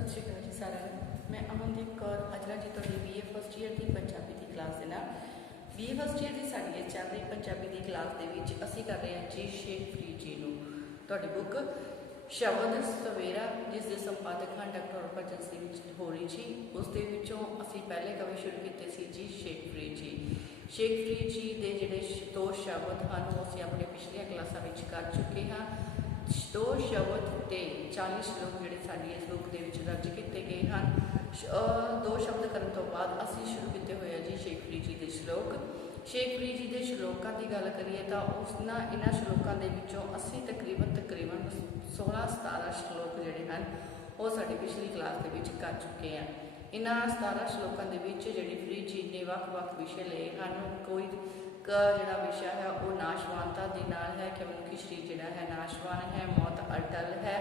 सत श्री अकाल जी सारे। मैं अमनदीप कौर अजरा जी तो BA फस्ट ईयर की पंजाबी की क्लास के नाल BA फस्ट ईयर की साड़ी चल रही पंजाबी की क्लास के असी कर रहे हैं जी शेखप्रीत जी नूं तुहाडी बुक शब्द सवेरा जिस के संपादक हैं डॉक्टर हरभजन सिंह होरी जी। उस दे विचों असी पहले कवि शुरू किए सी जी शेखप्रीत जी। शेखप्रीत जी के जिहड़े दो शब्द हैं वो असी अपने पिछलियां क्लासां विच कर चुके हैं। दो शब्द ते 40 श्लोक जिहड़े साडी इस बुक दे विच दर्ज किए गए हैं। दो शब्द करने तो बाद असी शुरू किए हुए हैं जी शेखप्रीत जी के श्लोक। शेखप्रीत जी के श्लोकों की गल करिए तो उसना इन्हां श्लोकों के विचों असी तकरीबन 16-17 श्लोक जिहड़े हैं वो साडी पिछली क्लास के विच कर चुके हैं। इन्हां 17 श्लोकों के विच जिहड़ी प्रीत जी ने वख-वख विषय लए हैं। कोई जिहड़ा विषय है वो नाशवानता के नाल है कि मनुखी शरीर जिहड़ा है नाशवान है, मौत अटल है,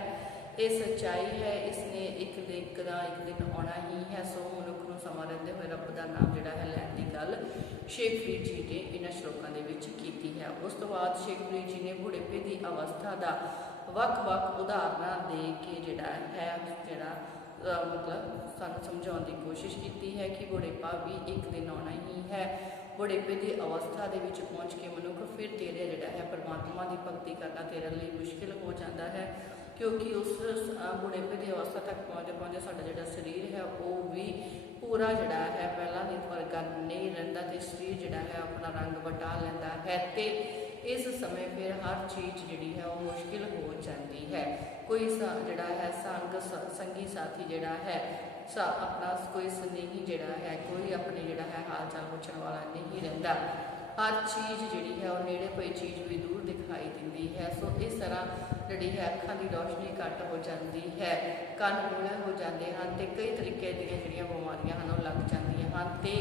ये सच्चाई है, इसने एक दिन आना ही है। सो मनुख नूं समा रहिंदे होए रब का नाम जिहड़ा है लैण की गल शेखप्रीत जी ने इन्हां श्लोकों के विच कीती है। उस तो बाद शेखप्रीत जी ने बुढ़ेपे की अवस्था का वख-वख उदाहरणा दे के जिहड़ा है मतलब सानूं समझाउण की कोशिश की है कि बुढ़ेपा भी एक दिन आना ही है। बुढ़ेपे की अवस्था के पहुँच के मनुख फिर तेरे जिहड़ा है परमात्मा की भगती करना तेरे लिए मुश्किल हो जाता है, क्योंकि उस बुढ़ेपे की अवस्था तक पहुँचते साडा जिहड़ा शरीर है वो भी पूरा जिहड़ा है पहला वर्गा नहीं रहिंदा ते शरीर जिहड़ा है अपना रंग वटा लैंदा है ते इस समय फिर हर चीज़ जिहड़ी है वो मुश्किल हो जाती है। कोई जिहड़ा है संगी साथी जिहड़ा है अपना कोई स्नेही जिहड़ा है कोई अपने जिहड़ा है हाल चाल पुछण वाला नहीं रहिंदा। हर चीज़ जिहड़ी है वो नेड़े कोई चीज़ भी दूर दिखाई दिंदी है। सो इस तरह जिहड़ी है अखां की रोशनी घट हो जाती है, कन मूले हो जाते हैं तो कई तरीके दीयां जिहड़ियां बीमारियां हैं वो लग जांदियां हैं ते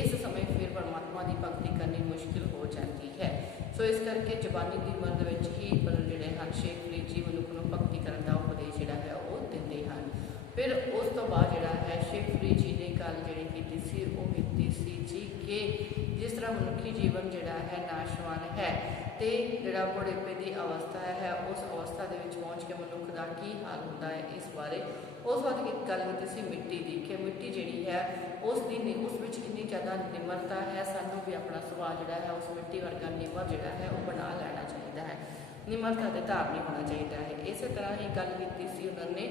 इस समय फिर परमात्मा की भगती करनी मुश्किल हो जाती है। सो इस करके जवानी की उम्र में ही जिहड़े हैं शेखप्रीत जी मनुख नूं भगती करन दा उपदेश जिहड़ा है वो दिंदे हैं। फिर उस तो बाद जिहड़ा है शेखप्रीत जी ने गल जिहड़ी कीती सी वो कीती सी जी कि जिस तरह मनुखी जीवन जिहड़ा है नाशवान है तो जिहड़ा बुढ़ेपे की अवस्था है उस अवस्था के पहुँच के मनुख का की हाल होता है इस बारे उस बाद गल की सी मिट्टी की कि मिट्टी जिहड़ी है उस इन्नी ज़्यादा निमरता है। सानू भी अपना सुभाव जिहड़ा है उस मिट्टी वर्गा निमर जिहड़ा है वो बना लेना चाहिए है, निमरता के धारनी होना चाहिए है। इस तरह ही गल की सी उन्होंने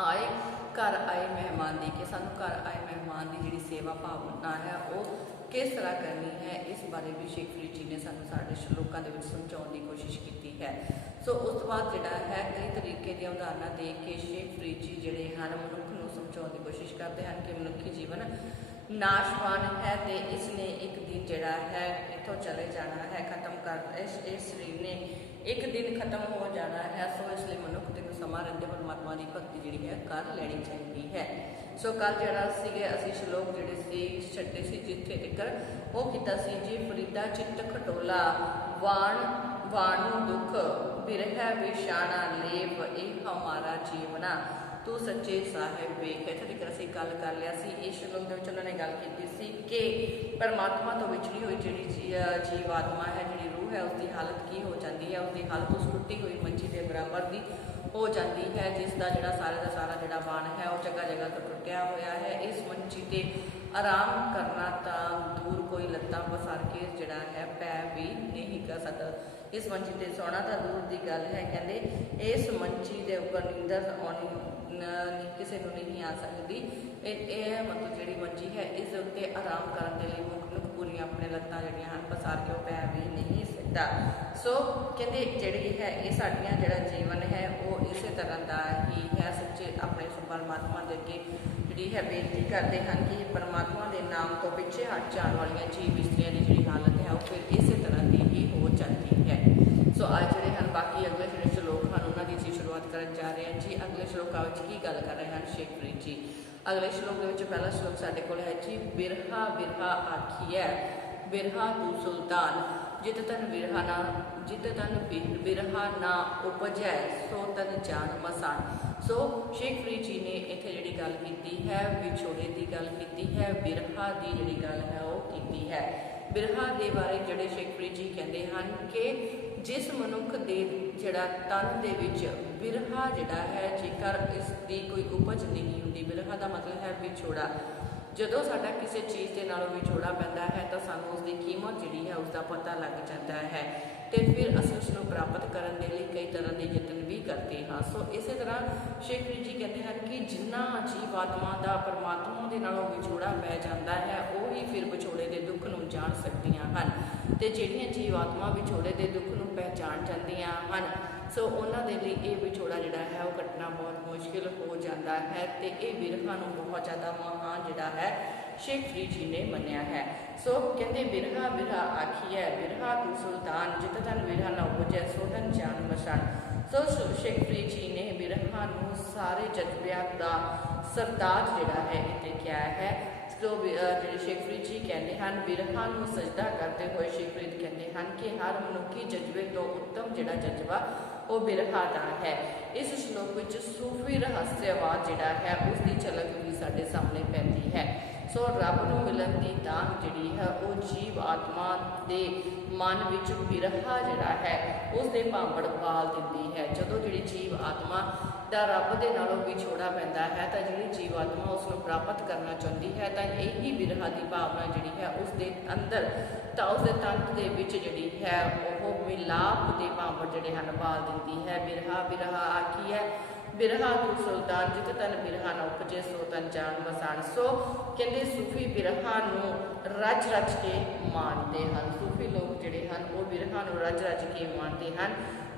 आए घर आए मेहमान की कि सानू घर आए मेहमान की जिहड़ी सेवा भावना है वो किस तरह करनी है इस बारे भी शेखप्रीत जी ने सानू साडे श्लोकां दे विच समझाउण की कोशिश की है। सो उस तो बाद जिहड़ा है कई तरीके दी उदाहरणा दे के शेखप्रीत जी जिहड़े हैं मनुख नूं समझाउण की कोशिश करते हैं कि मनुखी जीवन नाशवान है तो इसने एक दिन जिहड़ा है इत्थों चले जाना है, खत्म कर इस शरीर ने एक दिन खत्म हो जाना है। सो इसलिए मनुख दिन समा रहिंदे परमात्मा की भगती जिहड़ी है कर लेनी चाहिए है। सो कल जिहड़ा सीगे असीं श्लोक जिहड़े सी छड्डे सी जिथे तिकर वो कीता सी जी फरीदा चित्त खटोला वाणु दुख बिरह विशाना लेप ए हमारा जीवना तू सच्चे साहिब वेख। इत्थे तक असीं गल कर लिया सी। इस श्लोक दे विच उन्होंने गल की सी कि परमात्मा तो विछड़ी हुई जिहड़ी जीवात्मा है जिहड़ी रूह है उसकी हालत की हो जाती है, उसकी हालत उस टुटी हुई मंजी के बराबर की हो जाती है जिसका जिहड़ा सारे का सारा जिहड़ा बन है वो जगह जगह तो टुटिया होया है। इस मंजी ते आराम करना तो दूर कोई लत्तां पसार के जिहड़ा है पै भी नहीं कर सकता, इस मंजी ते सोना तो दूर की गल है। कहते इस मंजी के उपर नींदर आनी किसी को नहीं आ सकती। मतलब जिहड़ी मंजी है इस उत्ते आराम करने के लिए मनुख पूरियां अपने लत्तां जिहड़ियां हन पसार के पै भी नहीं सकता। सो कहते जिहड़ी है ये साडियां जिहड़ा जीवन है वो इस तरह का ही है। सच्चे अपने परमात्मा के अगे जिहड़ी है बेनती करते हैं कि परमात्मा के नाम तो पिछे हट जाने वाली जीव इस्त्रियां की जिहड़ी हालत है वो फिर इस तरह की ही हो जाती है। सो आज जिहड़े हैं बाकी अगले जिहड़े श्लोक हैं उन्होंने असीं शुरुआत करन जा रहे हैं जी। अगले श्लोकां विच की गल कर रहे हैं शेखप्रीत जी। अगले श्लोक के विच पहला श्लोक साडे कोल है जी बिरहा बिरहा आखिए बिरहा तू सुल्तान जित तन बिरहा ना उपजै सो तन जान मसान। सो शेखप्रीत जी ने इत्थे जिहड़ी गल कीती है विछोड़े की गल की है, बिरहा की जिहड़ी गल है वो कीती है। ਬਿਰਹਾ ਦੇ ਬਾਰੇ ਜਿਹੜੇ ਸ਼ੇਖਪੁਰੀ ਜੀ ਕਹਿੰਦੇ ਹਨ ਕਿ ਜਿਸ ਮਨੁੱਖ ਦੇ ਜਿਹੜਾ ਤਨ ਦੇ ਵਿੱਚ ਬਿਰਹਾ ਜਿਹੜਾ ਹੈ, ਜੇਕਰ ਇਸ ਦੀ ਕੋਈ ਉਪਜ ਨਹੀਂ ਹੁੰਦੀ, ਬਿਰਹਾ ਦਾ ਮਤਲਬ ਹੈ ਵਿਛੋੜਾ। ਜਦੋਂ ਸਾਡਾ ਕਿਸੇ ਚੀਜ਼ ਦੇ ਨਾਲੋਂ ਵਿਛੋੜਾ ਪੈਂਦਾ ਹੈ ਤਾਂ ਸਾਨੂੰ ਉਸ ਦੀ ਕੀਮਤ ਜਿਹੜੀ ਹੈ ਉਸ ਦਾ ਪਤਾ ਲੱਗ ਜਾਂਦਾ ਹੈ ਤੇ ਫਿਰ ਅਸੀਂ ਉਸ ਨੂੰ ਪ੍ਰਾਪਤ ਕਰਨ ਦੇ ਲਈ ਕਈ ਤਰ੍ਹਾਂ ਦੇ ਯਤਨ ਵੀ ਕਰਦੇ ਹਾਂ। ਸੋ ਇਸੇ ਤਰ੍ਹਾਂ ਸ਼ੇਖਪੁਰੀ ਜੀ ਕਹਿੰਦੇ ਹਨ ਕਿ ਜਿਨ੍ਹਾਂ ਜੀਵ ਆਤਮਾ ਦਾ ਪਰਮਾਤਮਾ ਦੇ ਨਾਲੋਂ ਵਿਛੋੜਾ ਪੈ ਜਾਂਦਾ ਹੈ ਉਹ ਹੀ ਫਿਰ ਵਿਛੋੜੇ ਦੇ ਦੁੱਖ ਨੂੰ ਜਾਣ ਸਕਦੀਆਂ ਹਨ ਤੇ ਜਿਹੜੀਆਂ ਜੀਵ ਆਤਮਾ ਵਿਛੋੜੇ ਦੇ ਦੁੱਖ ਨੂੰ ਪਹਿਚਾਣ ਜਾਂਦੀਆਂ ਹਨ ਸੋ ਉਹਨਾਂ ਦੇ ਲਈ ਇਹ ਵਿਛੋੜਾ ਜਿਹੜਾ ਹੈ ਉਹ ਕੱਟਣਾ ਬਹੁਤ ਮੁਸ਼ਕਿਲ ਹੋ ਜਾਂਦਾ ਹੈ ਤੇ ਇਹ ਬਿਰਹਾ ਨੂੰ ਬਹੁਤ ਜ਼ਿਆਦਾ ਮਹਾਨ ਜਿਹੜਾ ਹੈ ਸ਼ੇਖਪੁਰੀ ਜੀ ਨੇ ਮੰਨਿਆ ਹੈ। ਸੋ ਕਹਿੰਦੇ ਬਿਰਹਾ ਬਿਰਹਾ ਆਖੀਐ ਬਿਰਹਾ ਤੂੰ ਸੁਲਤਾਨ, ਜਿਤ ਤਨ ਬਿਰਹਾ ਨਾ ਉਪਜੈ ਸੋ ਤਨ ਜਾਨ ਮਸਾਨ। ਸੋ ਸ਼ੇਖਪੁਰੀ ਜੀ ਨੇ ਬਿਰਹਾ ਨੂੰ ਸਾਰੇ ਜਜ਼ਬਿਆਂ ਦਾ ਸਰਤਾਜ ਜਿਹੜਾ ਹੈ ਇੱਥੇ ਕਿਹਾ ਹੈ। ਸੋ ਜਿਹੜੇ ਸ਼ੇਖਪੁਰੀ ਜੀ ਕਹਿੰਦੇ ਹਨ ਬਿਰਹਾ ਨੂੰ ਸਜਦਾ ਕਰਦੇ ਹੋਏ ਸ਼ੇਖਪੁਰੀ ਕਹਿੰਦੇ ਹਨ ਕਿ ਹਰ ਮਨੁੱਖੀ ਜਜ਼ਬੇ ਤੋਂ ਉੱਤਮ ਜਿਹੜਾ ਜਜ਼ਬਾ ਉਹ ਬਿਰਹਾ ਦਾ ਹੈ। ਇਸ ਸ਼ਲੋਕ ਵਿੱਚ ਸੂਫੀ ਰਹੱਸਵਾਦ ਜਿਹੜਾ ਹੈ ਉਸ ਦੀ ਝਲਕ ਵੀ ਸਾਡੇ ਸਾਹਮਣੇ ਪੈਂਦੀ ਹੈ। ਸੋ ਰੱਬ ਨੂੰ ਮਿਲਣ ਦੀ ਤਾਂਘ ਜਿਹੜੀ ਹੈ ਉਹ ਜੀਵ ਆਤਮਾ ਦੇ ਮਨ ਵਿੱਚ ਬਿਰਹਾ ਜਿਹੜਾ ਹੈ ਉਸ ਦੇ ਭਾਂਬੜ ਪਾਲ ਦਿੰਦੀ ਹੈ। ਜਦੋਂ ਜਿਹੜੀ ਜੀਵ ਆਤਮਾ ਦਾ ਰੱਬ ਦੇ ਨਾਲੋਂ ਵਿਛੋੜਾ ਪੈਂਦਾ ਹੈ ਤਾਂ ਜਿਹੜੀ ਜੀਵ ਆਤਮਾ ਉਸ ਨੂੰ ਪ੍ਰਾਪਤ ਕਰਨਾ ਚਾਹੁੰਦੀ ਹੈ ਤਾਂ ਇਹੀ ਬਿਰਹਾ ਦੀ ਭਾਵਨਾ ਜਿਹੜੀ ਹੈ ਉਸ ਦੇ ਅੰਦਰ ਤਾਂ ਉਸ ਦੇ ਤੰਤ ਦੇ ਵਿੱਚ ਜਿਹੜੀ ਹੈ ਉਹ ਮਿਲਾਪ ਦੇ ਭਾਂਬੜ ਜਿਹੜੇ ਹਨ ਪਾਲ ਦਿੰਦੀ ਹੈ। ਬਿਰਹਾ ਬਿਰਹਾ ਆਖੀਐ ਬਿਰਹਾ ਤੂੰ ਸੁਲਤਾਨ, ਜਿਤ ਤਨ ਬਿਰਹਾ ਨਾ ਉਪਜੇ ਸੋ ਤਨ ਜਾਨ ਵਸਾਨ। ਸੋ ਕਹਿੰਦੇ ਸੂਫੀ ਬਿਰਹਾ ਨੂੰ ਰਜ ਰਜ ਕੇ ਮਾਣਦੇ ਹਨ। ਸੂਫੀ ਲੋਕ ਜਿਹੜੇ ਹਨ ਉਹ ਬਿਰਹਾ ਨੂੰ ਰਜ ਰਜ ਕੇ ਮਾਣਦੇ ਹਨ।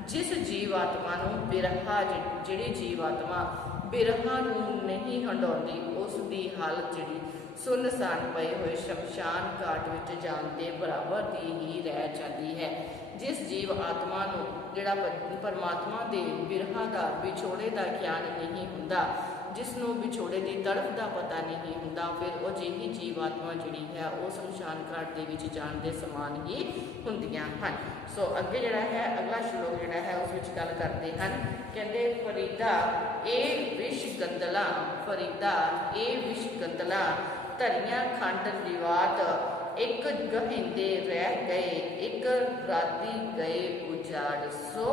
ਜਿਸ ਜੀਵ ਆਤਮਾ ਨੂੰ ਬਿਰਹਾ ਜਿਹੜੀ ਜੀਵ ਆਤਮਾ ਬਿਰਹਾ ਨੂੰ ਨਹੀਂ ਹੰਡਾਉਂਦੀ ਉਸ ਦੀ ਹਾਲਤ ਜਿਹੜੀ ਸੁੰਨਸਾਨ ਪਏ ਹੋਏ ਸ਼ਮਸ਼ਾਨ ਘਾਟ ਵਿੱਚ ਜਾਣ ਦੇ ਬਰਾਬਰ ਦੀ ਹੀ ਰਹਿ ਜਾਂਦੀ ਹੈ। ਜਿਸ ਜੀਵ ਆਤਮਾ ਨੂੰ ਜਿਹੜਾ ਪਰਮਾਤਮਾ ਦੇ ਬਿਰਹਾ ਦਾ ਵਿਛੋੜੇ ਦਾ ਗਿਆਨ ਨਹੀਂ ਹੁੰਦਾ, ਜਿਸ ਨੂੰ ਵਿਛੋੜੇ ਦੀ ਤੜਫ ਦਾ ਪਤਾ ਨਹੀਂ ਹੁੰਦਾ, ਫਿਰ ਉਹ ਜਿਹੀ ਜੀਵ ਆਤਮਾ ਜਿਹੜੀ ਹੈ ਉਹ ਸ਼ਮਸ਼ਾਨ ਘਾਟ ਦੇ ਵਿੱਚ ਜਾਣ ਦੇ ਸਮਾਨ ਹੀ ਹੁੰਦੀਆਂ ਹਨ। ਸੋ ਅੱਗੇ ਜਿਹੜਾ ਹੈ ਅਗਲਾ ਸ਼ਲੋਕ ਜਿਹੜਾ ਹੈ ਉਸ ਵਿੱਚ ਗੱਲ ਕਰਦੇ ਹਨ। ਕਹਿੰਦੇ ਫਰੀਦਾ ਇਹ ਵਿਸ਼ ਗੰਦਲਾ, ਫਰੀਦਾ ਇਹ ਵਿਸ਼ ਗੰਦਲਾ ਧਰੀਆਂ ਖੰਡ ਲਿਵਾਤ, ਇੱਕ ਗਹਿੰਦੇ ਰਹਿ ਗਏ ਇੱਕ ਰਾਤੀ ਗਏ ਉਜਾੜ। ਸੋ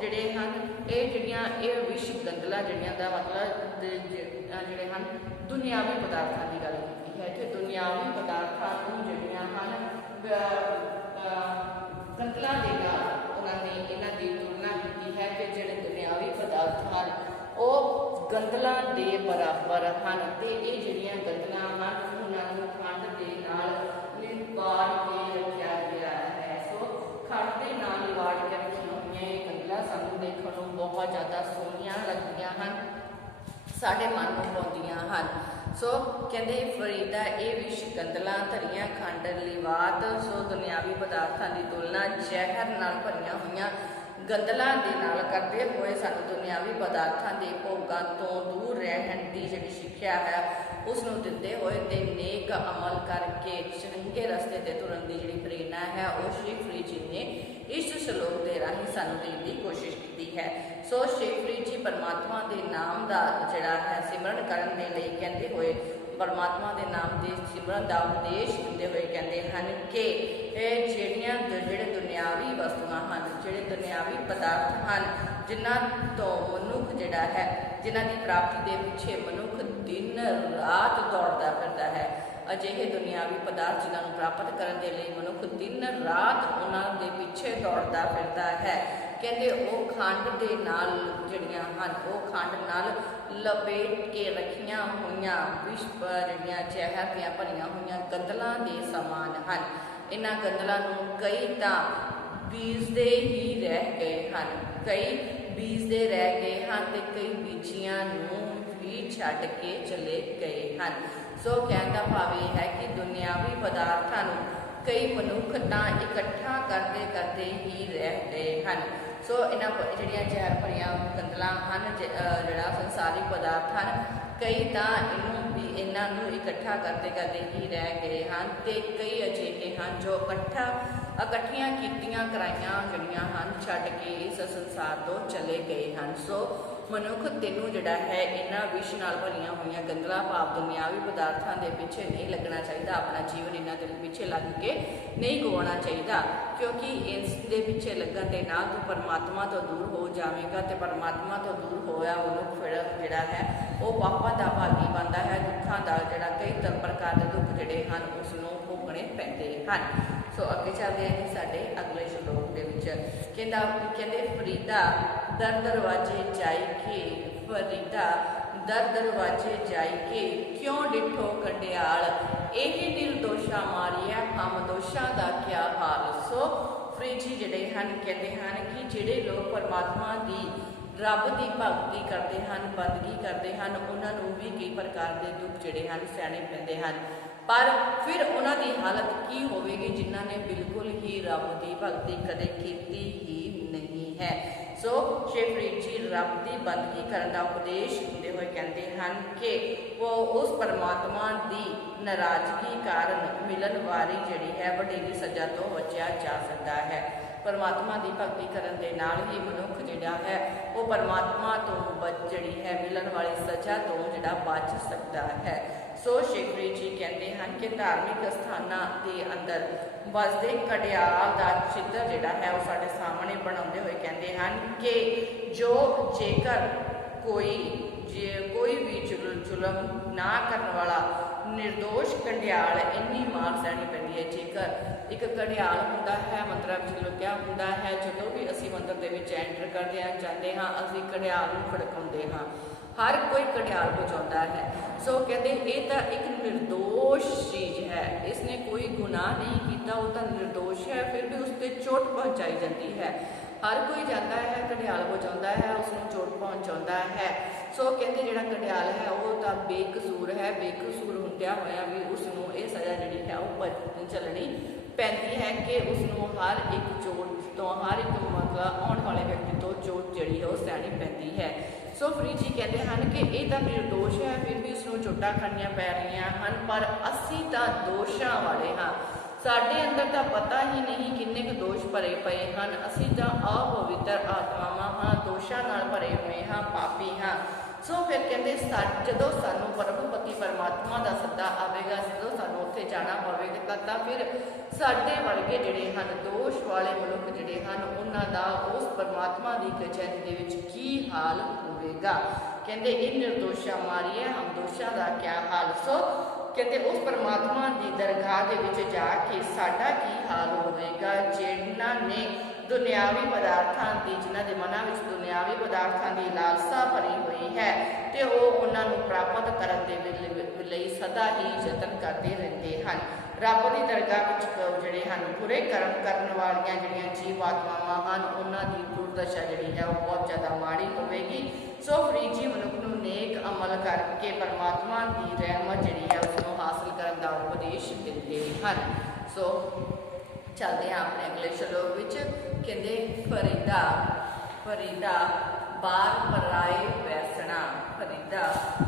ਜਿਹੜੇ ਹਨ ਇਹ ਵਿਸ਼ ਗੰਦਲਾ ਜਿਹੜੀਆਂ ਦਾ ਮਤਲਬ ਜਿਹੜੇ ਹਨ ਦੁਨਿਆਵੀ ਪਦਾਰਥਾਂ ਦੀ ਗੱਲ ਕੀਤੀ ਹੈ। ਇੱਥੇ ਦੁਨਿਆਵੀ ਪਦਾਰਥਾਂ ਨੂੰ ਜਿਹੜੀਆਂ ਹਨ ਗੰਦਲਾਂ ਦੇ ਨਾਲ ਉਹਨਾਂ ਨੇ ਇਹਨਾਂ ਦੀ ਤੁਲਨਾ ਕੀਤੀ ਹੈ ਕਿ ਜਿਹੜੇ ਦੁਨਿਆਵੀ ਪਦਾਰਥ ਹਨ ਉਹ ਗੰਦਲਾਂ ਦੇ ਬਰਾਬਰ ਹਨ ਤੇ ਇਹ ਜਿਹੜੀਆਂ ਗੰਦਲਾਂ ਹਨ ਉਹਨਾਂ ਨੂੰ ਖੰਡ ਦੇ ਨਾਲ ਲਿਵਾੜ ਕੇ ਰੱਖਿਆ ਗਿਆ ਹੈ। ਸੋ ਖੰਡ ਦੇ ਨਾਲ ਲਿਵਾੜ ਕੇ ਰੱਖੀਆਂ ਹੋਈਆਂ ਇਹ ਗੰਦਲਾਂ ਸਾਨੂੰ ਦੇਖਣ ਨੂੰ ਬਹੁਤ ਜ਼ਿਆਦਾ ਸੋਹਣੀਆਂ ਲੱਗਦੀਆਂ ਹਨ, ਸਾਡੇ ਮਨ ਨੂੰ ਭਾਉਂਦੀਆਂ ਹਨ। ਸੋ ਕਹਿੰਦੇ ਫਰੀਦਾ ਇਹ ਵਿਸ਼ ਗੰਦਲਾਂ ਧਰੀਆਂ ਖੰਡ ਲਿਵਾਤ। ਸੋ ਦੁਨਿਆਵੀ ਪਦਾਰਥਾਂ ਦੀ ਤੁਲਨਾ ਜ਼ਹਿਰ ਨਾਲ ਭਰੀਆਂ ਹੋਈਆਂ ਗੰਦਲਾਂ ਦੇ ਨਾਲ ਕਰਦੇ ਹੋਏ ਸਾਨੂੰ ਦੁਨਿਆਵੀ ਪਦਾਰਥਾਂ ਦੇ ਭੋਗਾਂ ਤੋਂ ਦੂਰ ਰਹਿਣ ਦੀ ਜਿਹੜੀ ਸਿੱਖਿਆ ਹੈ ਉਸ ਨੂੰ ਦਿੰਦੇ ਹੋਏ ਤੇ ਨੇਕ ਅਮਲ ਕਰਕੇ ਚੰਗੇ ਰਸਤੇ ਤੇ ਤੁਰਨ ਦੀ ਜਿਹੜੀ ਪ੍ਰੇਰਨਾ ਹੈ ਉਹ ਸ਼ੇਖਪੁਰੀ ਜੀ ਨੇ ਇਸ ਸ਼ਲੋਕ ਦੇ ਰਾਹੀਂ ਸਾਨੂੰ ਦੇਣ ਦੀ ਕੋਸ਼ਿਸ਼ ਕੀਤੀ ਹੈ। ਸੋ ਸ਼ੇਖਪੁਰੀ ਜੀ ਪਰਮਾਤਮਾ ਦੇ ਨਾਮ ਦਾ ਜਿਹੜਾ ਹੈ ਸਿਮਰਨ ਕਰਨ ਦੇ ਲਈ ਕਹਿੰਦੇ ਹੋਏ ਪਰਮਾਤਮਾ ਦੇ ਨਾਮ ਦੇ ਸਿਮਰਨ ਦਾ ਉਪਦੇਸ਼ ਦਿੰਦੇ ਹੋਏ ਕਹਿੰਦੇ ਹਨ ਕਿ ਇਹ ਜਿਹੜੇ ਦੁਨਿਆਵੀ ਵਸਤੂਆਂ ਹਨ, ਜਿਹੜੇ ਦੁਨਿਆਵੀ ਪਦਾਰਥ ਹਨ ਜਿਨ੍ਹਾਂ ਤੋਂ ਮਨੁੱਖ ਜਿਹੜਾ ਹੈ ਜਿਨ੍ਹਾਂ ਦੀ ਪ੍ਰਾਪਤੀ ਦੇ ਪਿੱਛੇ ਮਨੁੱਖ ਦਿਨ ਰਾਤ ਦੌੜਦਾ ਫਿਰਦਾ ਹੈ, ਅਜਿਹੇ ਦੁਨਿਆਵੀ ਪਦਾਰਥ ਜਿਨ੍ਹਾਂ ਨੂੰ ਪ੍ਰਾਪਤ ਕਰਨ ਦੇ ਲਈ ਮਨੁੱਖ ਦਿਨ ਰਾਤ ਉਹਨਾਂ ਦੇ ਪਿੱਛੇ ਦੌੜਦਾ ਫਿਰਦਾ ਹੈ, ਕਹਿੰਦੇ ਉਹ ਖੰਡ ਦੇ ਨਾਲ ਜਿਹੜੀਆਂ ਹਨ ਉਹ ਖੰਡ ਨਾਲ ਲਪੇਟ ਕੇ ਰੱਖੀਆਂ ਹੋਈਆਂ ਵਿਸ਼ਵ ਜਿਹੜੀਆਂ ਜ਼ਹਿਰ ਦੀਆਂ ਭਰੀਆਂ ਹੋਈਆਂ ਗੰਦਲਾਂ ਦੇ ਸਮਾਨ ਹਨ। ਇਹਨਾਂ ਗੰਦਲਾਂ ਨੂੰ ਕਈ ਤਾਂ ਬੀਜਦੇ ਹੀ ਰਹਿ ਗਏ ਹਨ, ਕਈ ਬੀਜਦੇ ਰਹਿ ਗਏ ਹਨ ਤੇ ਕਈ ਬੀਜੀਆਂ ਨੂੰ ਵੀ ਛੱਡ ਕੇ ਚਲੇ ਗਏ ਹਨ। ਸੋ ਕਹਿਣ ਦਾ ਭਾਵ ਇਹ ਹੈ ਕਿ ਦੁਨਿਆਵੀ ਪਦਾਰਥਾਂ ਨੂੰ ਕਈ ਮਨੁੱਖ ਤਾਂ ਇਕੱਠਾ ਕਰਦੇ ਕਰਦੇ ਹੀ ਰਹਿ ਗਏ ਹਨ। ਸੋ ਇਹਨਾਂ ਜਿਹੜੀਆਂ ਜ਼ਹਿਰ ਭਰੀਆਂ ਗੰਦਲਾਂ ਹਨ ਜਿਹੜਾ ਸੰਸਾਰਿਕ ਪਦਾਰਥ ਹਨ ਕਈ ਤਾਂ ਇਹਨਾਂ ਨੂੰ ਇਕੱਠਾ ਕਰਦੇ ਕਰਦੇ ਹੀ ਰਹਿ ਗਏ ਹਨ ਤੇ ਕਈ ਅਜਿਹੇ ਹਨ ਜੋ ਇਕੱਠਾ ਇਕੱਠੀਆਂ ਕੀਤੀਆਂ ਕਰਾਈਆਂ ਜਿਹੜੀਆਂ ਹਨ ਛੱਡ ਕੇ ਇਸ ਸੰਸਾਰ ਤੋਂ ਚਲੇ ਗਏ ਹਨ। ਸੋ ਮਨੁੱਖ ਤੈਨੂੰ ਜਿਹੜਾ ਹੈ ਇਹਨਾਂ ਵਿਸ਼ ਨਾਲ ਭਰੀਆਂ ਹੋਈਆਂ ਗੰਦਲਾਂ ਭਾਵ ਦੁਨਿਆਵੀ ਪਦਾਰਥਾਂ ਦੇ ਪਿੱਛੇ ਨਹੀਂ ਲੱਗਣਾ ਚਾਹੀਦਾ। ਆਪਣਾ ਜੀਵਨ ਇਹਨਾਂ ਦੇ ਪਿੱਛੇ ਲੱਗ ਕੇ ਨਹੀਂ ਗਵਾਉਣਾ ਚਾਹੀਦਾ, ਕਿਉਂਕਿ ਇਸ ਦੇ ਪਿੱਛੇ ਲੱਗਣ ਦੇ ਨਾਲ ਤੂੰ ਪਰਮਾਤਮਾ ਤੋਂ ਦੂਰ ਹੋ ਜਾਵੇਗਾ ਤੇ ਪਰਮਾਤਮਾ ਤੋਂ ਦੂਰ ਹੋਇਆ ਮਨੁੱਖ ਫਿਰ ਜਿਹੜਾ ਹੈ ਉਹ ਪਾਪਾਂ ਦਾ ਭਾਗੀ ਬਣਦਾ ਹੈ। ਦੁੱਖਾਂ ਦਾ ਜਿਹੜਾ ਕਈ ਪ੍ਰਕਾਰ ਦੇ ਦੁੱਖ ਜਿਹੜੇ ਹਨ ਉਸ ਨੂੰ ਭੋਗਣੇ ਪੈਂਦੇ ਹਨ। ਸੋ ਅੱਗੇ ਚੱਲਦੇ ਹਾਂ ਜੀ ਸਾਡੇ ਅਗਲੇ ਸ਼ਲੋਕ ਦੇ ਵਿੱਚ। ਕਹਿੰਦੇ ਫਰੀਦਾ ਦਰ ਦਰਵਾਜੇ ਜਾਈ ਕੇ, ਫਰੀਦਾ ਦਰ ਦਰਵਾਜੇ ਜਾਈ ਕੇ, ਕਿਉਂ ਡਿਠੋ ਕੰਡਿਆਲ, ਇਹ ਨਿਰਦੋਸ਼ਾ ਮਾਰੀਆ ਹਮ ਦੋਸ਼ਾਂ ਦਾ ਕਿਆ ਹਾਲ। ਸੋ ਫਰੀਦ ਜੀ ਜਿਹੜੇ ਹਨ ਕਹਿੰਦੇ ਹਨ ਕਿ ਜਿਹੜੇ ਲੋਕ ਪਰਮਾਤਮਾ ਦੀ ਰੱਬ ਦੀ ਭਗਤੀ ਕਰਦੇ ਹਨ, ਬੰਦਗੀ ਕਰਦੇ ਹਨ, ਉਹਨਾਂ ਨੂੰ ਵੀ ਕਈ ਪ੍ਰਕਾਰ ਦੇ ਦੁੱਖ ਜਿਹੜੇ ਹਨ ਸਹਿਣੇ ਪੈਂਦੇ ਹਨ। ਪਰ ਫਿਰ ਉਹਨਾਂ ਦੀ ਹਾਲਤ ਕੀ ਹੋਵੇਗੀ ਜਿਨ੍ਹਾਂ ਨੇ ਬਿਲਕੁਲ ਹੀ ਰੱਬ ਦੀ ਭਗਤੀ ਕਦੇ ਕੀਤੀ ਹੀ ਨਹੀਂ ਹੈ। ਸੋ ਸ਼ੇਖ ਫਰੀਦ ਜੀ ਰੱਬ ਦੀ ਬੰਦਗੀ ਕਰਨ ਦਾ ਉਪਦੇਸ਼ ਦਿੰਦੇ ਹੋਏ ਕਹਿੰਦੇ ਹਨ ਕਿ ਉਹ ਉਸ ਪਰਮਾਤਮਾ ਦੀ ਨਾਰਾਜ਼ਗੀ ਕਾਰਨ ਮਿਲਣ ਵਾਲੀ ਜਿਹੜੀ ਹੈ ਵਡੇਰੀ ਸਜ਼ਾ ਤੋਂ ਬਚਿਆ ਜਾ ਸਕਦਾ ਹੈ। ਪਰਮਾਤਮਾ ਦੀ ਭਗਤੀ ਕਰਨ ਦੇ ਨਾਲ ਹੀ ਮਨੁੱਖ ਜਿਹੜਾ ਹੈ ਉਹ ਪਰਮਾਤਮਾ ਤੋਂ ਜਿਹੜੀ ਹੈ ਮਿਲਣ ਵਾਲੀ ਸਜ਼ਾ ਤੋਂ ਜਿਹੜਾ ਬਚ ਸਕਦਾ ਹੈ। ਸੋ ਸ਼ੇਖ ਫਰੀਦ ਜੀ ਕਹਿੰਦੇ ਹਨ ਕਿ ਧਾਰਮਿਕ ਸਥਾਨਾਂ ਦੇ ਅੰਦਰ ਵਸਦੇ ਘੜਿਆਲ ਦਾ ਚਿੱਤਰ ਜਿਹੜਾ ਹੈ ਉਹ ਸਾਡੇ ਸਾਹਮਣੇ ਬਣਾਉਂਦੇ ਹੋਏ ਕਹਿੰਦੇ ਹਨ ਕਿ ਜੇਕਰ ਕੋਈ ਵੀ ਜ਼ੁਲਮ ਨਾ ਕਰਨ ਵਾਲਾ ਨਿਰਦੋਸ਼ ਕੰਡਿਆਲ ਇੰਨੀ ਮਾਰ ਸਹਿਣੀ ਪੈਂਦੀ ਹੈ। ਜੇਕਰ ਇੱਕ ਘੜਿਆਲ ਹੁੰਦਾ ਹੈ, ਮਤਲਬ ਚਲੋ ਕਿਆ ਹੁੰਦਾ ਹੈ, ਜਦੋਂ ਵੀ ਅਸੀਂ ਮੰਦਰ ਦੇ ਵਿੱਚ ਐਂਟਰ ਕਰਦੇ ਹਾਂ ਜਾਂਦੇ ਹਾਂ ਅਸੀਂ ਘੜਿਆਲ ਨੂੰ ਖੜਕਾਉਂਦੇ ਹਾਂ, ਹਰ ਕੋਈ ਘੜਿਆਲ ਵਜਾਉਂਦਾ ਹੈ। ਸੋ ਕਹਿੰਦੇ ਇਹ ਤਾਂ ਇੱਕ ਨਿਰਦੋਸ਼ ਚੀਜ਼ ਹੈ, ਇਸਨੇ ਕੋਈ ਗੁਨਾਹ ਨਹੀਂ ਕੀਤਾ, ਉਹ ਤਾਂ ਨਿਰਦੋਸ਼ ਹੈ, ਫਿਰ ਵੀ ਉਸ ਤੇ ਚੋਟ ਪਹੁੰਚਾਈ ਜਾਂਦੀ ਹੈ। ਹਰ ਕੋਈ ਜਾਂਦਾ ਹੈ ਘੜਿਆਲ ਵਜਾਉਂਦਾ ਹੈ, ਉਸ ਨੂੰ ਚੋਟ ਪਹੁੰਚਾਉਂਦਾ ਹੈ। ਸੋ ਕਹਿੰਦੇ ਜਿਹੜਾ ਘੜਿਆਲ ਹੈ ਉਹ ਤਾਂ ਬੇਕਸੂਰ ਹੈ, ਬੇਕਸੂਰ ਹੁੰਦਿਆਂ ਹੋਇਆ ਵੀ ਉਸ ਨੂੰ ਇਹ ਸਜ਼ਾ ਜਿਹੜੀ ਹੈ ਉਹ ਚੱਲਣੀ ਪੈਂਦੀ ਹੈ ਕਿ ਉਸ ਨੂੰ ਹਰ ਇੱਕ ਚੋਟ ਤੋਂ, ਹਰ ਇੱਕ ਮਤਲਬ ਆਉਣ ਵਾਲੇ ਵਿਅਕਤੀ ਤੋਂ ਚੋਟ ਜਿਹੜੀ ਹੈ ਉਹ ਸਹਿਣੀ ਪੈਂਦੀ ਹੈ। ਸੋ ਫਰੀਦ ਜੀ ਕਹਿੰਦੇ ਹਨ ਕਿ ਇਹ ਤਾਂ ਨਿਰਦੋਸ਼ ਹੈ, ਫਿਰ ਵੀ ਉਸ ਨੂੰ ਚੋਟਾਂ ਖਾਣੀਆਂ ਪੈ ਰਹੀਆਂ ਹਨ, ਪਰ ਅਸੀਂ ਤਾਂ ਦੋਸ਼ਾਂ ਵਾਲੇ ਹਾਂ। ਸਾਡੇ ਅੰਦਰ ਤਾਂ ਪਤਾ ਹੀ ਨਹੀਂ ਕਿੰਨੇ ਕੁ ਦੋਸ਼ ਭਰੇ ਪਏ ਹਨ। ਅਸੀਂ ਤਾਂ ਅਪਵਿੱਤਰ ਆਤਮਾਵਾਂ ਹਾਂ, ਦੋਸ਼ਾਂ ਨਾਲ ਭਰੇ ਹੋਏ ਹਾਂ, ਪਾਪੀ ਹਾਂ। ਸੋ ਫਿਰ ਕਹਿੰਦੇ ਜਦੋਂ ਸਾਨੂੰ ਪਰਮਪਤੀ ਪਰਮਾਤਮਾ ਦਾ ਸੱਦਾ ਆਵੇਗਾ, ਜਦੋਂ ਸਾਨੂੰ ਉੱਥੇ ਜਾਣਾ ਪਵੇਗਾ ਤਾਂ ਫਿਰ ਸਾਡੇ ਵਰਗੇ ਜਿਹੜੇ ਹਨ ਦੋਸ਼ ਵਾਲੇ ਮਨੁੱਖ ਜਿਹੜੇ ਹਨ ਉਹਨਾਂ ਦਾ ਉਸ ਪਰਮਾਤਮਾ ਦੀ ਕਚਹਿਰੀ ਦੇ ਵਿੱਚ ਕੀ ਹਾਲ ਹੋਵੇਗਾ। ਕਹਿੰਦੇ ਇਹ ਨਿਰਦੋਸ਼ਾ ਮਾਰੀਏ ਹਮ ਦੋਸ਼ਾਂ ਦਾ ਕਿਆ ਹਾਲ। ਸੋ ਕਹਿੰਦੇ ਉਸ ਪਰਮਾਤਮਾ ਦੀ ਦਰਗਾਹ ਦੇ ਵਿੱਚ ਜਾ ਕੇ ਸਾਡਾ ਕੀ ਹਾਲ ਹੋਵੇਗਾ ਜਿਨ੍ਹਾਂ ਨੇ ਦੁਨਿਆਵੀ ਪਦਾਰਥਾਂ ਦੀ, ਜਿਨ੍ਹਾਂ ਦੇ ਮਨਾਂ ਵਿੱਚ ਦੁਨਿਆਵੀ ਪਦਾਰਥਾਂ ਦੀ ਲਾਲਸਾ ਭਰੀ ਹੋਈ ਹੈ ਤੇ ਉਹ ਉਹਨਾਂ ਨੂੰ ਪ੍ਰਾਪਤ ਕਰਨ ਦੇ ਲਈ ਸਦਾ ਹੀ ਯਤਨ ਕਰਦੇ ਰਹਿੰਦੇ ਹਨ। ਰੱਬ ਦੀ ਦਰਗਾਹ ਵਿੱਚ ਜਿਹੜੇ ਹਨ ਬੁਰੇ ਕਰਮ ਕਰਨ ਵਾਲੀਆਂ ਜਿਹੜੀਆਂ ਜੀਵ ਆਤਮਾਵਾਂ ਹਨ ਉਹਨਾਂ ਦੀ ਦੁਰਦਸ਼ਾ ਜਿਹੜੀ ਹੈ ਉਹ ਬਹੁਤ ਜ਼ਿਆਦਾ ਮਾੜੀ ਹੋਵੇਗੀ। ਸੋ ਫਰੀਦ ਜੀ ਮਨੁੱਖ ਨੂੰ ਨੇਕ ਅਮਲ ਕਰਕੇ ਪਰਮਾਤਮਾ ਦੀ ਰਹਿਮਤ ਜਿਹੜੀ ਹੈ ਉਸ ਨੂੰ ਹਾਸਲ ਕਰਨ ਦਾ ਉਪਦੇਸ਼ ਦਿੰਦੇ ਹਨ। ਸੋ ਚੱਲਦੇ ਹਾਂ ਆਪਣੇ ਅਗਲੇ ਸ਼ਲੋਕ ਵਿੱਚ। ਕਹਿੰਦੇ ਫਰੀਦਾ ਬਾਰ ਪਰਾਏ ਵੈਸਣਾ, ਫਰੀਦਾ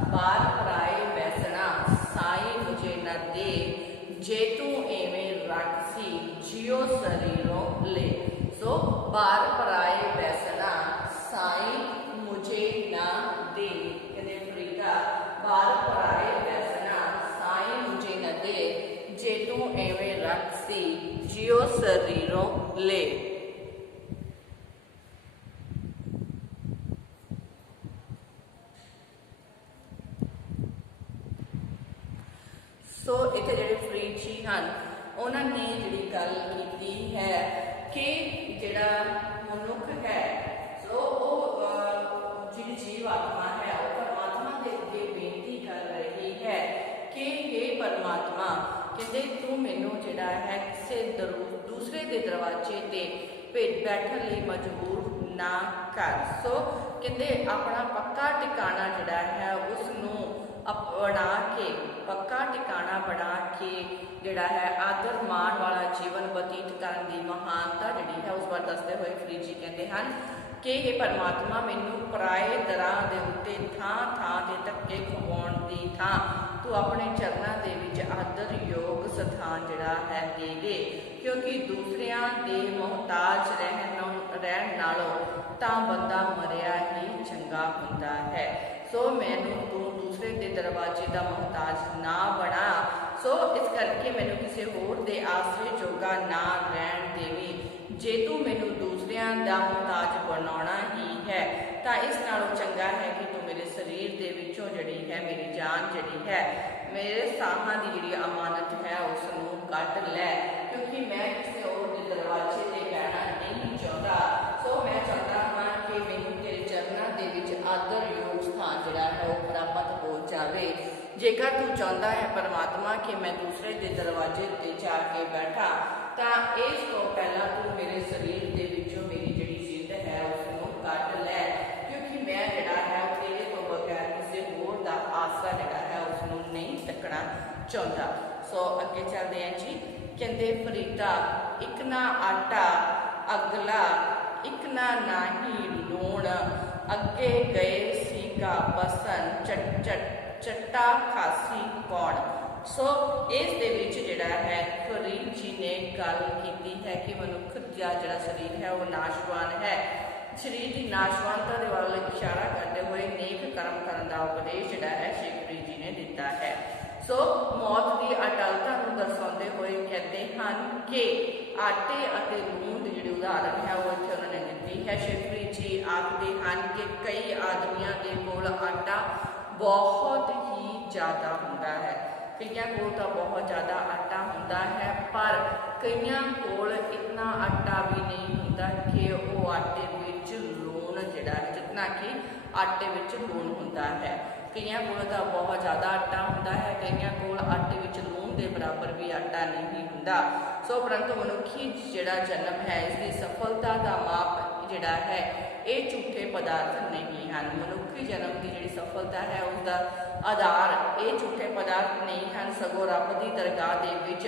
ਬਾਰ ਪਰਾਏ ਵੈਸਣਾ, ਸਾਈ ਮੁਝੇ ਨਾ ਦੇ, ਜੇ ਤੂੰ ਐਵੇਂ ਰੱਖਸੀ ਜਿਉ ਸਰੀਰੋਂ ਲੈ। ਸੋ ਬਾਰ ਪਰਾਏ ਵੈਸਣਾ ਸਾਈ ਮੁਝੇ ਨਾ ਦੇ, ਕਹਿੰਦੇ ਫਰੀਦਾ ਬਾਰ ਪਰਾਏ ਵੈਸਣਾ ਸਾਈ ਮੁਝੇ ਨਾ ਦੇ, ਜੇ ਤੂੰ ਐਵੇਂ ਰੱਖਸੀ ਜਿਉ ਸਰੀਰੋਂ ਲੈ। ਸੋ ਇੱਥੇ ਜਿਹੜੇ ਫਰੀਦ ਜੀ ਹਨ ਉਹਨਾਂ ਨੇ ਜਿਹੜੀ ਗੱਲ ਕੀਤੀ ਹੈ ਕਿ ਜਿਹੜਾ ਮਨੁੱਖ ਹੈ ਸੋ ਉਹ ਜਿਹੜੀ ਜੀਵ ਆਤਮਾ ਹੈ ਉਹ ਪਰਮਾਤਮਾ ਦੇ ਅੱਗੇ ਬੇਨਤੀ ਕਰ ਰਹੀ ਹੈ ਕਿ हे ਪਰਮਾਤਮਾ, ਕਹਿੰਦੇ ਤੂੰ ਮੈਨੂੰ ਜਿਹੜਾ ਹੈ ਕਿਸੇ ਦੂਸਰੇ ਦੇ ਦਰਵਾਜ਼ੇ ਤੇ ਬੈਠਣ ਲਈ ਮਜਬੂਰ ਨਾ ਕਰ। ਸੋ ਕਹਿੰਦੇ ਆਪਣਾ ਪੱਕਾ ਟਿਕਾਣਾ ਜਿਹੜਾ ਹੈ ਉਸ ਨੂੰ ਬਣਾ ਕੇ, ਪੱਕਾ ਟਿਕਾਣਾ ਬਣਾ ਕੇ ਜਿਹੜਾ ਹੈ ਆਦਰ ਮਾਣ ਵਾਲਾ ਜੀਵਨ ਬਤੀਤ ਕਰਨ ਦੀ ਮਹਾਨਤਾ ਜਿਹੜੀ ਹੈ ਉਸ ਬਾਰੇ ਦੱਸਦੇ ਹੋਏ ਫਰੀਦ ਜੀ ਕਹਿੰਦੇ ਹਨ ਕਿ ਇਹ ਪਰਮਾਤਮਾ ਮੈਨੂੰ ਪਰਾਏ ਦਰਾਂ ਦੇ ਉੱਤੇ ਥਾਂ ਥਾਂ ਤੇ ਧੱਕੇ ਖਵਾਉਣ ਦੀ ਥਾਂ तू अपने चरणों के विच आदर योग स्थान जिहड़ा है दे दे, क्योंकि दूसरियां दे मोहताज रहन नालों तां बंदा मरिया ही चंगा हुंदा है। सो मैनू तू दूसरे दे दरवाजे का मोहताज ना बना, सो इस करके मैनू किसी होर दे आसरे जोगा ना रहन देवी। जे तू मैनू दूसरियां दा मोहताज बनाउणा ही है तां इस नालों चंगा है कि तू मेरे शरीर दे विचों जिहड़ी है मेरी जान जिहड़ी है मेरे साहां दी जिहड़ी अमानत है उसनूं कढ लै, क्योंकि मैं किसी होर दे दरवाजे ते बैठना नहीं चाहुंदा। सो मैं चाहुंदा हां कि मैनू तेरे चरणों दे विच आदर योग स्थान जिहड़ा है वो प्राप्त हो जावे। जेकर तू चाहुंदा है परमात्मा कि मैं दूसरे दे दरवाजे ते जाके बैठा तां इस तो पहला तू मेरे शरीर दे विचों मेरी जिहड़ी जिंद है उसनूं कढ लै, क्योंकि मैं जिहड़ा है तेरे तो बगैर किसी होर दा आसरा जिहड़ा है उसनूं नहीं तकना चाहुंदा। सो अगे चलदे हैं जी। कहंदे फरीदा इक ना आटा अगला इक ना नाही लूण, अगे गए सीगा बसन चट्टा खासी कौन। सो इस दे विच जिहड़ा है फरीद जी ने गल कीती है कि मनुख दा जिहड़ा शरीर है वो नाशवान है। शरीर की नाशवानता के वाल इशारा करते हुए नेक कर्म करने का उपदेश जिहड़ा है शेख फरीद जी ने दिता है। सो मौत की अटलता को दर्शाते हुए कहते हैं कि आटे और लूण की जी उदाहरण है वो इतने उन्होंने दी है। शेख फरीद जी आखते हैं कि कई आदमियों के कोल आटा बहुत ही ज़्यादा होंदा है, कईयां कोल तो बहुत ज़्यादा आटा होंदा है, पर कईयां कोल इतना आटा भी नहीं होंदा कि वो आटे विच लूण जिहड़ा है जितना कि आटे विच लूण होंदा है। कईयां कोल तो बहुत ज़्यादा आटा होंदा है, कईयां कोल आटे विच लूण के बराबर भी आटा नहीं होंदा। सो परंतु मनुखी जिहड़ा जन्म है इसकी सफलता का माप जिहड़ा है ये झूठे पदार्थ नहीं हैं। मनुखी जन्म की जिहड़ी सफलता है उसका आधार ये झूठे पदार्थ नहीं हैं, सगों रब की दरगाह दे विच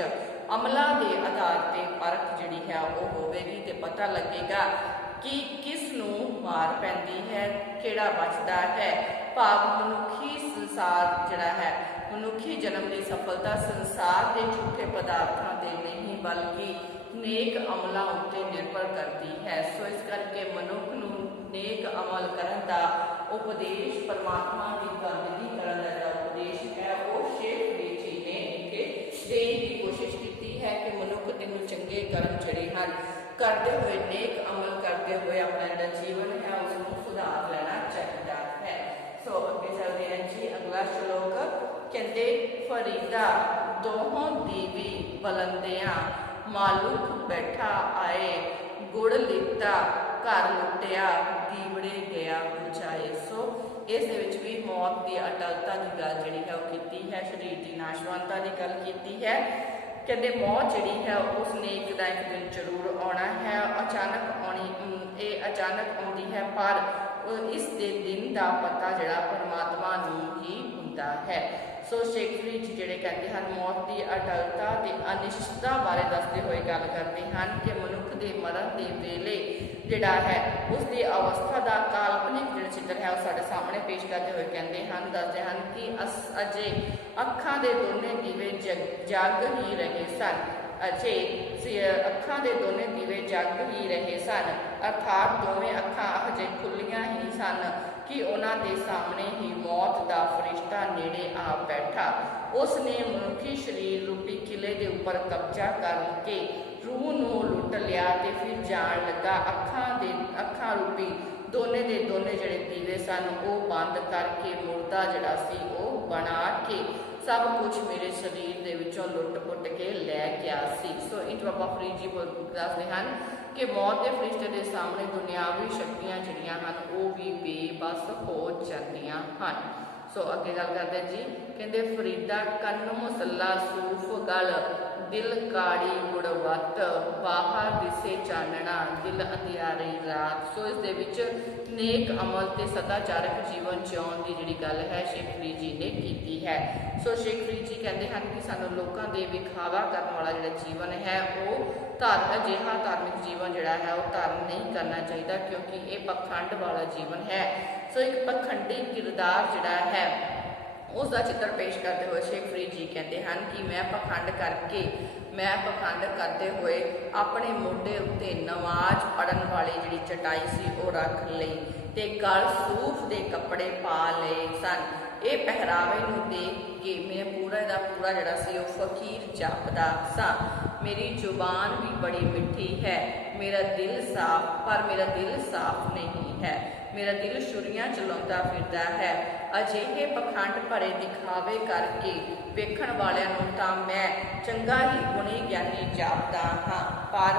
अमलों के आधार पर परख जिहड़ी है वो होवेगी ते पता लगेगा कि किस नूं मार पैंदी है, किहड़ा बचदा है। भाव मनुखी संसार जिहड़ा है मनुखी जन्म की सफलता संसार के झूठे पदार्थों से नहीं बल्कि नेक अमलों उत्ते निर्भर करती है। सो इस करके मनुख नूं नेक अमल करन दा उपदेश परमात्मा की बंदगी करन दा जिहड़ा उपदेश है वो शेख फरीद जी ने इत्थे देण की कोशिश की है कि मनुख तेनूं चंगे कर्म जिहड़े हन करते हुए नेक अमल करते हुए अपना जिहड़ा जीवन है उसनूं सुधार लेना चाहिए है। सो अगे चलते हैं जी। अगला श्लोक कहते फरीदा दोहों दीवी बलंदियां मालूक बैठा आए, गुड़ लिता घर लुटिया दीवड़े गया बुझाए। सो इस दे विच भी मौत की अटलता की गल जिहड़ी है वो कीती है, शरीर की नाशवानता की गल कीती है। कहते मौत जिहड़ी है उसने एक ना एक दिन जरूर आना है, अचानक आनी ये अचानक आती है, पर इस दे दिन का पता जिहड़ा परमात्मा नूं ही हुंदा है। सो शेख फरीद जी जिहड़े कहते हैं मौत की अटलता ते अनिश्चितता बारे दसते हुए गल करते हैं कि मनुख के मरण के वेले जिहड़ा है उसकी अवस्था का काल्पनिक जिहड़ा चित्र है वो साडे सामने पेश करते हुए कहते हैं दसते हैं कि अजे अखां दे दोने दीवे जग ही रहे सन, अजे अखां दे दोने दीवे जग ही रहे सन, अर्थात दोवें अखां अजे खुलियां ही सन कि उन्हां दे सामने ही मौत का फरिश्ता नेड़े आ बैठा। उसने मनुखी शरीर रूपी किले के उपर कब्जा करके रूह नूं लुट लिया ते फिर जान लगा अखां रूपी दोने दे दोने जिहड़े दीवे सन वो बंद करके मुर्दा जिहड़ा सी वो बना के सब कुछ मेरे शरीर दे विचों लुट पुट के लै गया सी। सो इंज बाबा फरीद जी दसदे हैं कि मौत के फरिश्ते के सामने दुनियावी शक्तियां जिहड़ियां हन वो भी बेबस हो जांदियां हन। सो अगे गल करते जी। कहते फरीदा कन्न मुसला सूफ गल दिल काड़ी गुड़वत बाहर दिसे चानना दिल अंधियारी रात। सो इस दे विच नेक अमल ते सदाचारक जीवन जिउण की जिहड़ी गल है शेख फरीद जी ने कीती है। सो शेख फरीद जी कहते हैं कि सानू लोकां दे विखावा करने वाला जिहड़ा जीवन है वो अजिहा धार्मिक जीवन जिहड़ा है वो धारण नहीं करना चाहिए, क्योंकि ये पखंड वाला जीवन है। सो एक पखंडी किरदार जिहड़ा है ਉਸ ਦਾ ਚਿੱਤਰ ਪੇਸ਼ ਕਰਦੇ ਹੋਏ ਸ਼ੇਖ ਫਰੀਦ ਜੀ ਕਹਿੰਦੇ ਹਨ ਕਿ ਮੈਂ ਪਖੰਡ ਕਰਦੇ ਹੋਏ ਆਪਣੇ ਮੋਢੇ ਉੱਤੇ ਨਮਾਜ਼ ਪੜ੍ਹਨ ਵਾਲੀ ਜਿਹੜੀ ਚਟਾਈ ਸੀ ਉਹ ਰੱਖ ਲਈ ਤੇ ਗਲ ਸੂਫ ਦੇ ਕੱਪੜੇ ਪਾ ਲਏ ਸਨ। ਇਹ ਪਹਿਰਾਵੇ ਨੂੰ ਦੇਖ ਕੇ ਮੈਂ ਪੂਰਾ ਦਾ ਪੂਰਾ ਜਿਹੜਾ ਸੀ ਉਹ ਫਕੀਰ ਜਾਪਦਾ ਸਾਂ। ਮੇਰੀ ਜ਼ੁਬਾਨ ਵੀ ਬੜੀ ਮਿੱਠੀ ਹੈ, ਮੇਰਾ ਦਿਲ ਸਾਫ਼ ਨਹੀਂ ਹੈ, ਮੇਰਾ ਦਿਲ ਛੁਰੀਆਂ ਚਲਾਉਂਦਾ ਫਿਰਦਾ ਹੈ। ਅਜਿਹੇ ਪਖੰਡ ਭਰੇ ਦਿਖਾਵੇ ਕਰਕੇ ਵੇਖਣ ਵਾਲਿਆਂ ਨੂੰ ਤਾਂ ਮੈਂ ਚੰਗਾ ਹੀ ਗੁਣੀ ਗਿਆਨੀ ਜਾਪਦਾ ਹਾਂ, ਪਰ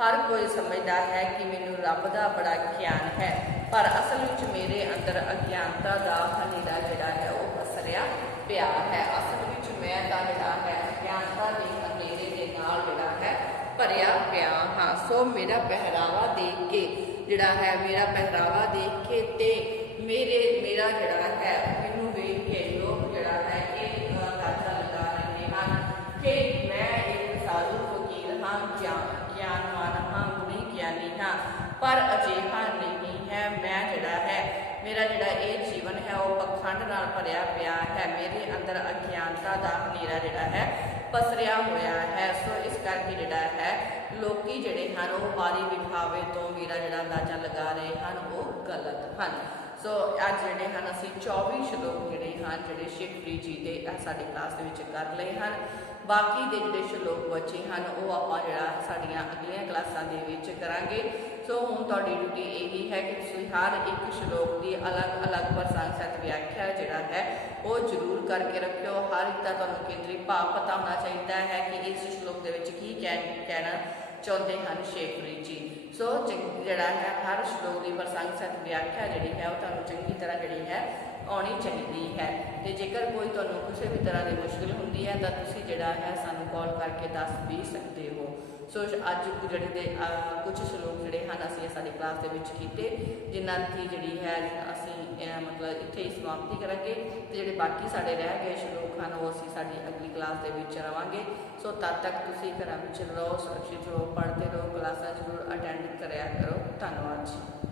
ਹਰ ਕੋਈ ਸਮਝਦਾ ਹੈ ਕਿ ਮੈਨੂੰ ਰੱਬ ਦਾ ਬੜਾ ਗਿਆਨ ਹੈ, ਪਰ ਅਸਲ ਵਿੱਚ ਮੇਰੇ ਅੰਦਰ ਅਗਿਆਨਤਾ ਦਾ ਹਨੇਰਾ ਜਿਹੜਾ ਹੈ ਉਹ ਪਸਰਿਆ ਪਿਆ ਹੈ। ਅਸਲ ਵਿੱਚ ਮੈਂ ਤਾਂ ਜਿਹੜਾ ਹੈ ਅਗਿਆਨਤਾ ਦੇ ਹਨੇਰੇ ਦੇ ਨਾਲ ਜਿਹੜਾ ਹੈ ਭਰਿਆ ਪਿਆ ਹਾਂ। ਸੋ ਮੇਰਾ ਪਹਿਰਾਵਾ ਦੇਖ ਕੇ ਤੇ ਮੇਰਾ ਜਿਹੜਾ ਹੈ ਮੈਨੂੰ ਵੇਖ ਕੇ ਲੋਕ ਜਿਹੜਾ ਹੈ ਇਹ ਅੰਦਾਜ਼ਾ ਲਗਾ ਰਹੇ ਹਨ ਕਿ ਮੈਂ ਇੱਕ ਸਾਧੂ ਫਕੀਰ ਹਾਂ, ਗਿਆਨਵਾਨ ਹਾਂ, ਗੁਣੀ ਗਿਆਨੀ ਹਾਂ, ਪਰ ਅਜਿਹਾ ਨਹੀਂ ਹੈ। ਮੇਰਾ ਜਿਹੜਾ ਇਹ ਜੀਵਨ ਹੈ ਉਹ ਪਖੰਡ ਨਾਲ ਭਰਿਆ ਪਿਆ ਹੈ। ਮੇਰੇ ਅੰਦਰ ਅਗਿਆਨਤਾ ਦਾ ਹਨੇਰਾ ਜਿਹੜਾ ਹੈ ਪਸਰਿਆ ਹੋਇਆ ਹੈ। ਸੋ ਇਸ ਕਰਕੇ ਜਿਹੜਾ ਹੈ ਲੋਕੀ ਜਿਹੜੇ ਹਨ ਉਹ ਬਾਰੀ ਵਿਖਾਵੇ ਤੋਂ ਮੇਰਾ ਜਿਹੜਾ ਅੰਦਾਜ਼ਾ ਲਗਾ ਰਹੇ ਹਨ ਉਹ ਗਲਤ ਹਨ। ਸੋ ਅੱਜ ਜਿਹੜੇ ਹਨ ਅਸੀਂ 24 ਸ਼ਲੋਕ ਜਿਹੜੇ ਸ਼ੇਖ ਫਰੀਦ ਜੀ ਦੇ ਸਾਡੀ ਕਲਾਸ ਦੇ ਵਿੱਚ ਕਰ ਲਏ ਹਨ। ਬਾਕੀ ਦੇ ਜਿਹੜੇ ਸ਼ਲੋਕ ਬਚੇ ਹਨ ਉਹ ਆਪਾਂ ਸਾਡੀਆਂ ਅਗਲੀਆਂ ਕਲਾਸਾਂ ਦੇ ਵਿੱਚ ਕਰਾਂਗੇ। ਸੋ ਹੁਣ ਤੁਹਾਡੀ ਡਿਊਟੀ ਇਹੀ ਹੈ ਕਿ ਤੁਸੀਂ ਹਰ ਇੱਕ ਸ਼ਲੋਕ ਦੀ ਅਲੱਗ ਪ੍ਰਸੰਗ ਸਹਿਤ ਵਿਆਖਿਆ ਜਿਹੜਾ ਹੈ ਉਹ ਜ਼ਰੂਰ ਕਰਕੇ ਰੱਖਿਓ। ਹਰ ਇੱਕ ਦਾ ਤੁਹਾਨੂੰ ਕੇਂਦਰੀ ਭਾਵ ਪਤਾ ਹੋਣਾ ਚਾਹੀਦਾ ਹੈ ਕਿ ਇਸ ਸ਼ਲੋਕ ਦੇ ਵਿੱਚ ਕੀ ਕਹਿਣਾ ਚਾਹੁੰਦੇ ਹਨ ਸ਼ੇਖ ਫਰੀਦ ਜੀ। ਸੋ ਜਿਹੜਾ ਹੈ ਹਰ ਸ਼ਲੋਕ ਦੀ ਪ੍ਰਸੰਗ ਸਹਿਤ ਵਿਆਖਿਆ ਜਿਹੜੀ ਹੈ ਉਹ ਤੁਹਾਨੂੰ ਚੰਗੀ ਤਰ੍ਹਾਂ ਜਿਹੜੀ ਹੈ ਆਉਣੀ ਚਾਹੀਦੀ ਹੈ। ਤੇ ਜੇਕਰ ਕੋਈ ਤੁਹਾਨੂੰ ਕਿਸੇ ਵੀ ਤਰ੍ਹਾਂ ਦੀ ਮੁਸ਼ਕਿਲ ਹੁੰਦੀ ਹੈ ਤਾਂ ਤੁਸੀਂ ਜਿਹੜਾ ਹੈ ਸਾਨੂੰ ਕਾਲ ਕਰਕੇ ਦੱਸ ਵੀ ਸਕਦੇ ਹੋ। ਸੋ ਅੱਜ ਕੁਝ ਸ਼ਲੋਕ ਜਿਹੜੇ ਹਨ ਅਸੀਂ ਸਾਡੀ ਕਲਾਸ ਦੇ ਵਿੱਚ ਕੀਤੇ, ਜਿਨ੍ਹਾਂ ਦੀ ਜਿਹੜੀ ਹੈ ਅਸੀਂ ਮਤਲਬ ਇੱਥੇ ਹੀ ਸਮਾਪਤੀ ਕਰਾਂਗੇ ਤੇ ਜਿਹੜੇ ਬਾਕੀ ਸਾਡੇ ਰਹਿ ਗਏ ਸ਼ਲੋਕ ਹਨ ਉਹ ਅਸੀਂ ਸਾਡੀ ਅਗਲੀ ਕਲਾਸ ਦੇ ਵਿੱਚ ਰਵਾਂਗੇ। ਸੋ ਤਦ ਤੱਕ ਤੁਸੀਂ ਘਰਾਂ ਵਿੱਚ ਰਹੋ, ਸੁਰੱਖਿਅਤ ਰਹੋ, ਪੜ੍ਹਦੇ ਰਹੋ, ਕਲਾਸਾਂ ਜ਼ਰੂਰ ਅਟੈਂਡ ਕਰਿਆ ਕਰੋ। ਧੰਨਵਾਦ ਜੀ।